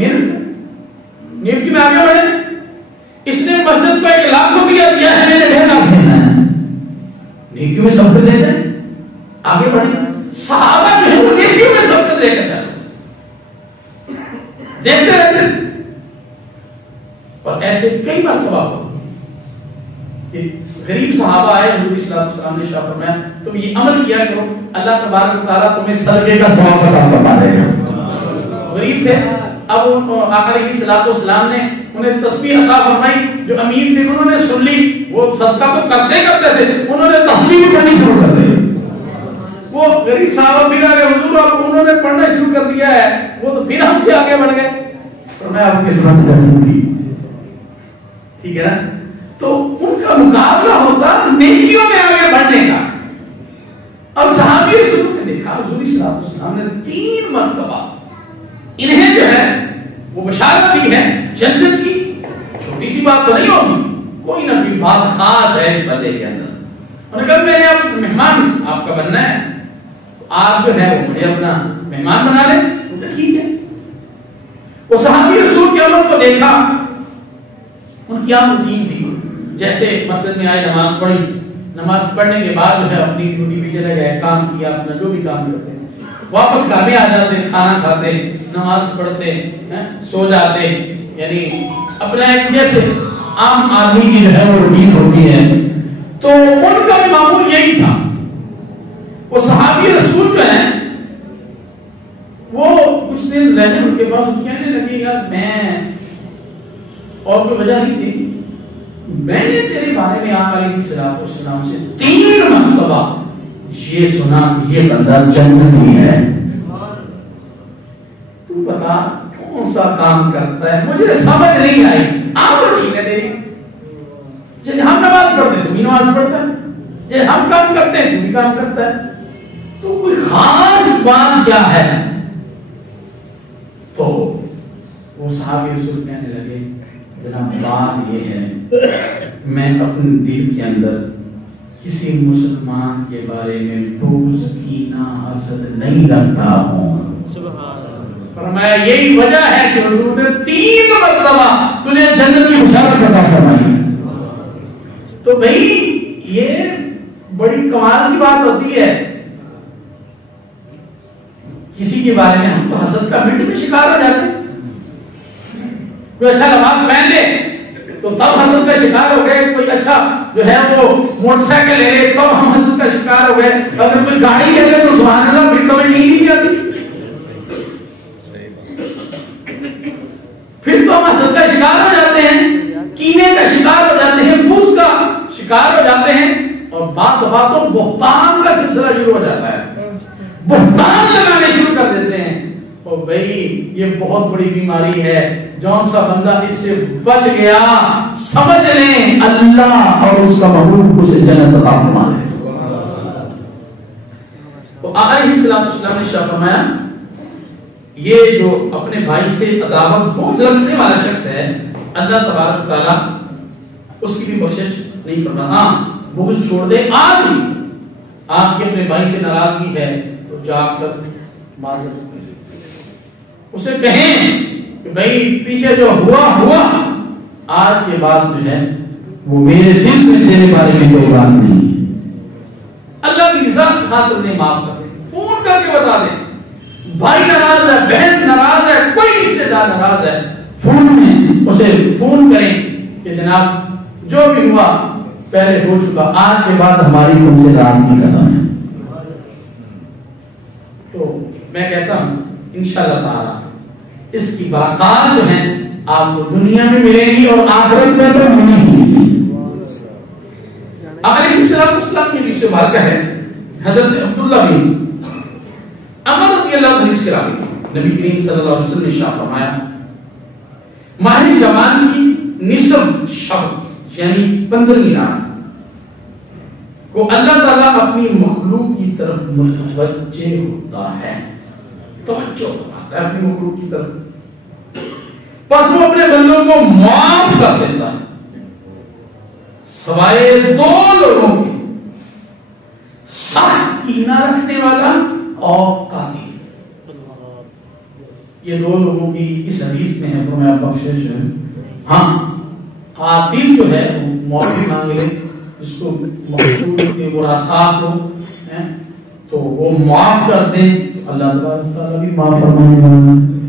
نیکی میں آگے بڑھے. اس نے مسجد کو 1 لاکھ روپیہ دیا ہے, میرے 1.5 لاکھ دینا ہے. نیکیوں میں سبقت دے دیں, آگے بڑھے. صحابہ جو ہے وہ نیکیوں میں سبقت لے کر جاتے دیکھتے رہتے. اور ایسے کئی مرتبہ ہو کہ غریب صحابہ آئے, حضور صلی اللہ علیہ وسلم نے ارشاد فرمایا تم یہ عمل کیا کرو, اللہ تبارک و تعالیٰ تمہیں صدقے کا ثواب عطا فرما دے گا. غریب تھے, اب آقا علیہ الصلوۃ والسلام نے انہیں تسبیح عطا فرمائی. جو امیر تھے انہوں نے سن لی, وہ صدقہ تو کرتے تھے, انہوں نے تسبیح بھی پڑھنی شروع کر دی. وہ غریب صحابہ پھر آ گئے, حضور اب انہوں نے پڑھنا شروع کر دیا ہے, وہ تو پھر ہم سے آگے بڑھ گئے. فرمایا آپ کی قسمت ضرور تھی, ٹھیک ہے نا. تو ان کا مقابلہ ہوتا نیکیوں میں آگے بڑھنے کا. اب صحابی رسول نے دیکھا حضور صلی اللہ علیہ وسلم نے 3 مرتبہ انہیں جو ہے وہ بشارت دی ہے جنت کی. چھوٹی سی بات تو نہیں ہوگی, کوئی نہ کوئی بات خاص ہے اس بندے کے اندر. انہوں نے کہا میرے آپ مہمان آپ کا بننا ہے, آپ جو ہے وہ مجھے اپنا مہمان بنا لیں. ٹھیک ہے. وہ صحابی رسول کے عمل کو دیکھا, ان کی عام روٹین تھی, جیسے مسجد میں آئے, نماز پڑھی, نماز پڑھنے کے بعد جو ہے اپنی ڈیوٹی پہ چلے گئے, کام کیا اپنا جو بھی کام کرتے, واپس گھر میں آ جاتے, کھانا کھاتے, نماز پڑھتے, سو جاتے. یعنی اپنا ایک جیسے عام آدمی کی جو ہے وہ روٹین ہوتی ہے. تو ان کا بھی معمول یہی تھا. وہ صحابی رسول جو ہیں وہ کچھ دن رہنے ان کے بعد کہنے لگے یار میں, اور کوئی وجہ نہیں تھی, میں نے تیرے بارے میں آقا علیہ السلام سے 3 مرتبہ یہ سنا کہ یہ بندہ جنتی ہے. تو بتا کون سا کام کرتا ہے, مجھے سمجھ نہیں آئی. آپ تو ٹھیک ہے تیری, جیسے ہم نماز پڑھتے تو بھی نماز پڑھتا ہے, جیسے ہم کام کرتے ہیں تو بھی کام کرتا ہے, تو کوئی خاص بات کیا ہے. تو وہ صحابی رسول کہنے لگے جناب بات یہ ہے میں اپنے دل کے اندر کسی مسلمان کے بارے میں بغض کینہ حسد نہیں رکھتا ہوں. فرمایا یہی وجہ ہے کہ حضور نے 3 مرتبہ تجھے جنت کی بشارت عطا فرمائی. تو بھائی یہ بڑی کمال کی بات ہوتی ہے. کسی کے بارے میں ہم تو حسد کا مٹ میں شکار ہو جاتے ہیں. کوئی اچھا لباس پہن لے تو تب حسد کا شکار ہو گئے, کوئی اچھا جو ہے وہ موٹر سائیکل لے لے تب ہم حسد کا شکار ہو گئے, اگر کوئی گاڑی لے لے تو سبحان اللہ پھر تو ہمیں نیند نہیں آتی, پھر تو ہم حسد کا شکار ہو جاتے ہیں, کینے کا شکار ہو جاتے ہیں, بغض کا شکار ہو جاتے ہیں, اور بات باتوں بہتان کا سلسلہ شروع ہو جاتا ہے, بہتان لگانے شروع کر دیتے ہیں. اور بھائی یہ بہت بڑی بیماری ہے, جون سا بندہ اس سے بچ گیا سمجھ لیں اللہ اور اس کا محبوب اسے جنت عطا فرما لے. تو آقا علیہ السلام نے ارشاد فرمایا یہ جو اپنے بھائی سے عداوت بغض رکھنے والا شخص ہے اللہ تبارک تعالیٰ اس کی بھی بخشش نہیں فرماتا. ہاں بغض چھوڑ دے, آج بھی آپ کے اپنے بھائی سے ناراضگی ہے تو جا کر معذرت اسے کہیں کہ بھائی پیچھے جو ہوا آج کے بعد جو ہے وہ میرے دل میں تیرے بارے میں کوئی بات نہیں ہے. اللہ کی رضا کی خاطر نے معاف کر دے, فون کر کے بتا دیں بھائی ناراض ہے, بہن ناراض ہے, کوئی رشتے دار ناراض ہے, فون میں اسے فون کریں کہ جناب جو بھی ہوا پہلے ہو چکا, آج کے بعد ہماری تم سے ناراضگی ختم ہے. تو میں کہتا ہوں انشاءاللہ تعالی اس کی برکات جو ہیں آپ کو دنیا میں ملیں گی اور آخرت میں تو ملیں گی. علیہ السلام کی حدیث مبارکہ ہے, حضرت عبداللہ بن عمر رضی اللہ عنہ حدیث کے راوی, نبی کریم صلی اللہ علیہ وسلم نے ارشاد فرمایا ماہ شعبان کی نصف شب یعنی 15ویں رات کو اللہ تعالیٰ اپنی مخلوق کی طرف متوجہ ہوتا ہے, توجہ ہوتا ہے اپنی مخلوق کی طرف, پس وہ اپنے بندوں کو معاف کر دیتا ہے سوائے 2 لوگوں کے, سخت کینہ رکھنے والا اور قاتل. یہ دو لوگوں کی اس حدیث میں ہے فرمایا بخشش ہے. ہاں قاتل جو ہے معافی مانگ لے جس کو مقصود کے وراثات ہو تو وہ معاف کر دیں تو اللہ تعالیٰ بھی معاف فرمانے والا ہے.